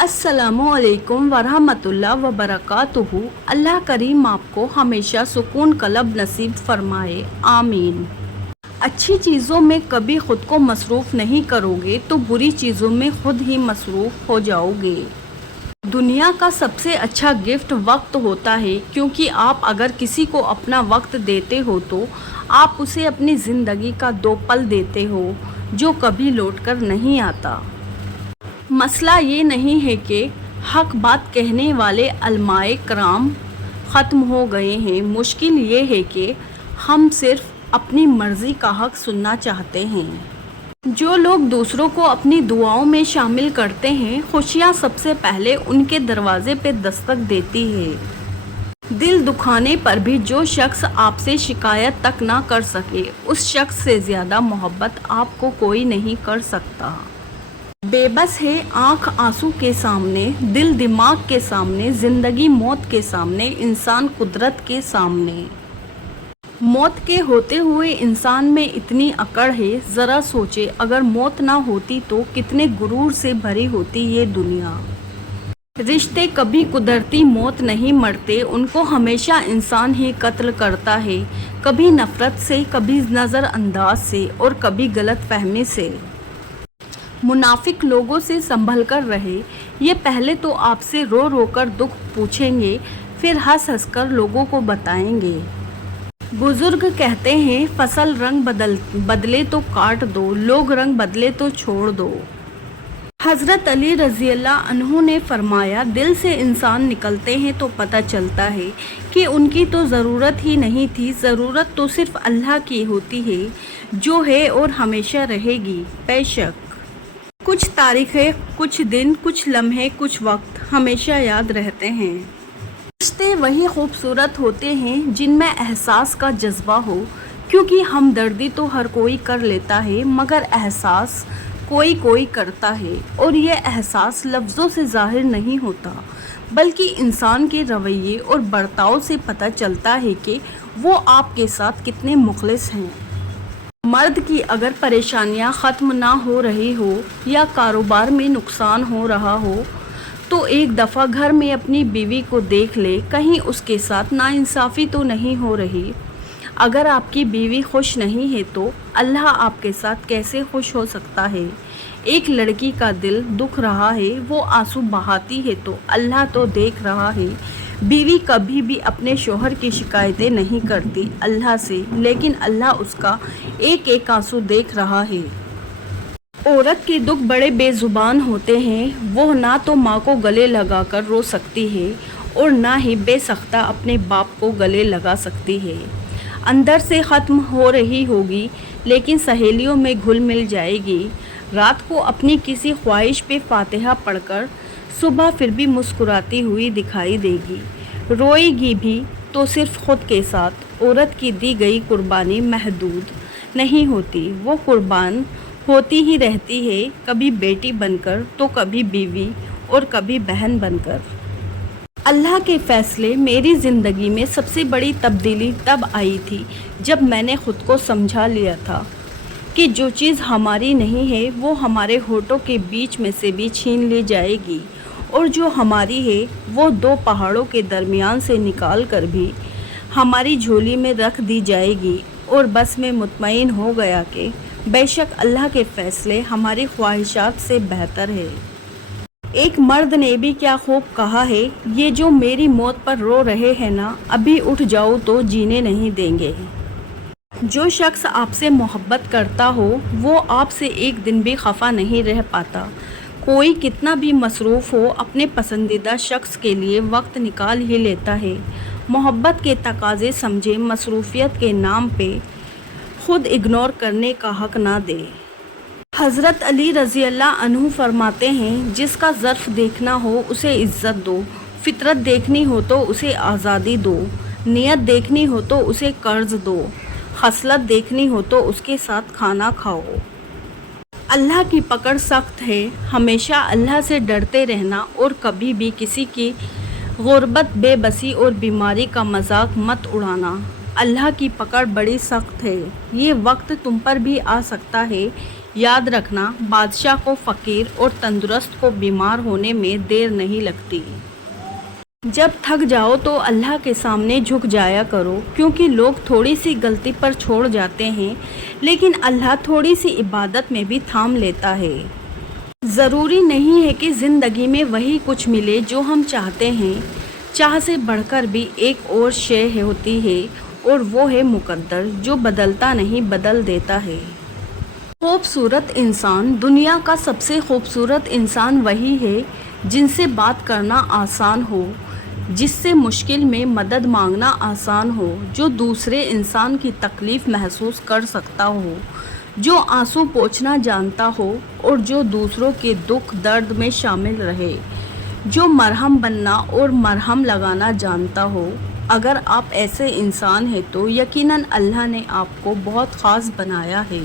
अस्सलामुअलैकुम वरहमतुल्लाह वबरकातुहू। अल्लाह करीम आपको हमेशा सुकून कल्ब नसीब फरमाए, आमीन। अच्छी चीज़ों में कभी ख़ुद को मसरूफ़ नहीं करोगे तो बुरी चीज़ों में ख़ुद ही मसरूफ़ हो जाओगे। दुनिया का सबसे अच्छा गिफ्ट वक्त होता है, क्योंकि आप अगर किसी को अपना वक्त देते हो तो आप उसे अपनी ज़िंदगी का 2 पल देते हो जो कभी लौट कर नहीं आता। मसला ये नहीं है कि हक बात कहने वाले उलमाए कराम ख़त्म हो गए हैं, मुश्किल ये है कि हम सिर्फ अपनी मर्ज़ी का हक सुनना चाहते हैं। जो लोग दूसरों को अपनी दुआओं में शामिल करते हैं, खुशियाँ सबसे पहले उनके दरवाजे पे दस्तक देती है। दिल दुखाने पर भी जो शख्स आपसे शिकायत तक ना कर सके, उस शख्स से ज़्यादा मोहब्बत आपको कोई नहीं कर सकता। बेबस है आँख आंसू के सामने, दिल दिमाग के सामने, ज़िंदगी मौत के सामने, इंसान कुदरत के सामने। मौत के होते हुए इंसान में इतनी अकड़ है, ज़रा सोचे अगर मौत ना होती तो कितने गुरूर से भरी होती ये दुनिया। रिश्ते कभी कुदरती मौत नहीं मरते, उनको हमेशा इंसान ही कत्ल करता है, कभी नफ़रत से, कभी नज़रअंदाज से और कभी गलत फहमी से। मुनाफिक लोगों से संभल कर रहे, ये पहले तो आपसे रो रो कर दुख पूछेंगे, फिर हंस हंस कर लोगों को बताएंगे। बुजुर्ग कहते हैं फसल रंग बदले तो काट दो, लोग रंग बदले तो छोड़ दो। हज़रत अली रज़ी अल्लाह अन्हु ने फरमाया, दिल से इंसान निकलते हैं तो पता चलता है कि उनकी तो ज़रूरत ही नहीं थी, ज़रूरत तो सिर्फ़ अल्लाह की होती है जो है और हमेशा रहेगी। बेशक कुछ तारीखें, कुछ दिन, कुछ लम्हे, कुछ वक्त हमेशा याद रहते हैं। रिश्ते वही खूबसूरत होते हैं जिनमें एहसास का जज्बा हो, क्योंकि हमदर्दी तो हर कोई कर लेता है, मगर एहसास कोई कोई करता है, और ये एहसास लफ्ज़ों से ज़ाहिर नहीं होता, बल्कि इंसान के रवैये और बर्ताव से पता चलता है कि वो आपके साथ कितने मुखलिस हैं। मर्द की अगर परेशानियां ख़त्म ना हो रही हो या कारोबार में नुकसान हो रहा हो तो एक दफ़ा घर में अपनी बीवी को देख ले, कहीं उसके साथ नाइंसाफ़ी तो नहीं हो रही। अगर आपकी बीवी खुश नहीं है तो अल्लाह आपके साथ कैसे खुश हो सकता है। एक लड़की का दिल दुख रहा है, वो आंसू बहाती है तो अल्लाह तो देख रहा है। बीवी कभी भी अपने शोहर की शिकायतें नहीं करती अल्लाह से, लेकिन अल्लाह उसका एक एक आंसू देख रहा है। औरत के दुख बड़े बेज़ुबान होते हैं, वो ना तो माँ को गले लगाकर रो सकती है और ना ही बेसख्ता अपने बाप को गले लगा सकती है। अंदर से ख़त्म हो रही होगी, लेकिन सहेलियों में घुल मिल जाएगी। रात को अपनी किसी ख्वाहिश पे फातिहा पढ़कर सुबह फिर भी मुस्कुराती हुई दिखाई देगी। रोएगी भी तो सिर्फ खुद के साथ। औरत की दी गई कुर्बानी महदूद नहीं होती, वो कुर्बान होती ही रहती है, कभी बेटी बनकर तो कभी बीवी और कभी बहन बनकर। अल्लाह के फ़ैसले मेरी ज़िंदगी में सबसे बड़ी तब्दीली तब आई थी जब मैंने ख़ुद को समझा लिया था कि जो चीज़ हमारी नहीं है वो हमारे होठों के बीच में से भी छीन ली जाएगी, और जो हमारी है वो 2 पहाड़ों के दरमियान से निकाल कर भी हमारी झोली में रख दी जाएगी। और बस मैं मुतमईन हो गया कि बेशक अल्लाह के फ़ैसले हमारी ख्वाहिशात से बेहतर है। एक मर्द ने भी क्या खूब कहा है, ये जो मेरी मौत पर रो रहे हैं ना, अभी उठ जाओ तो जीने नहीं देंगे। जो शख्स आपसे मोहब्बत करता हो वो आपसे एक दिन भी खफा नहीं रह पाता। कोई कितना भी मसरूफ़ हो, अपने पसंदीदा शख्स के लिए वक्त निकाल ही लेता है। मोहब्बत के तकाज़े समझे, मसरूफ़ियत के नाम पे ख़ुद इग्नोर करने का हक़ ना दे। हज़रत अली रज़ी अल्लाह अन्हु फरमाते हैं, जिसका ज़र्फ़ देखना हो उसे इज़्ज़त दो, फ़ितरत देखनी हो तो उसे आज़ादी दो, नियत देखनी हो तो उसे कर्ज़ दो, खसलत देखनी हो तो उसके साथ खाना खाओ। अल्लाह की पकड़ सख्त है, हमेशा अल्लाह से डरते रहना और कभी भी किसी की गुर्बत, बेबसी और बीमारी का मजाक मत उड़ाना। अल्लाह की पकड़ बड़ी सख्त है, ये वक्त तुम पर भी आ सकता है याद रखना, बादशाह को फ़कीर और तंदुरुस्त को बीमार होने में देर नहीं लगती। जब थक जाओ तो अल्लाह के सामने झुक जाया करो, क्योंकि लोग थोड़ी सी गलती पर छोड़ जाते हैं, लेकिन अल्लाह थोड़ी सी इबादत में भी थाम लेता है। ज़रूरी नहीं है कि ज़िंदगी में वही कुछ मिले जो हम चाहते हैं। चाह से बढ़कर भी एक और शय होती है, और वो है मुकद्दर, जो बदलता नहीं बदल देता है। खूबसूरत इंसान, दुनिया का सबसे खूबसूरत इंसान वही है जिनसे बात करना आसान हो, जिससे मुश्किल में मदद मांगना आसान हो, जो दूसरे इंसान की तकलीफ़ महसूस कर सकता हो, जो आंसू पोंछना जानता हो और जो दूसरों के दुख दर्द में शामिल रहे, जो मरहम बनना और मरहम लगाना जानता हो। अगर आप ऐसे इंसान हैं तो यकीनन अल्लाह ने आपको बहुत ख़ास बनाया है।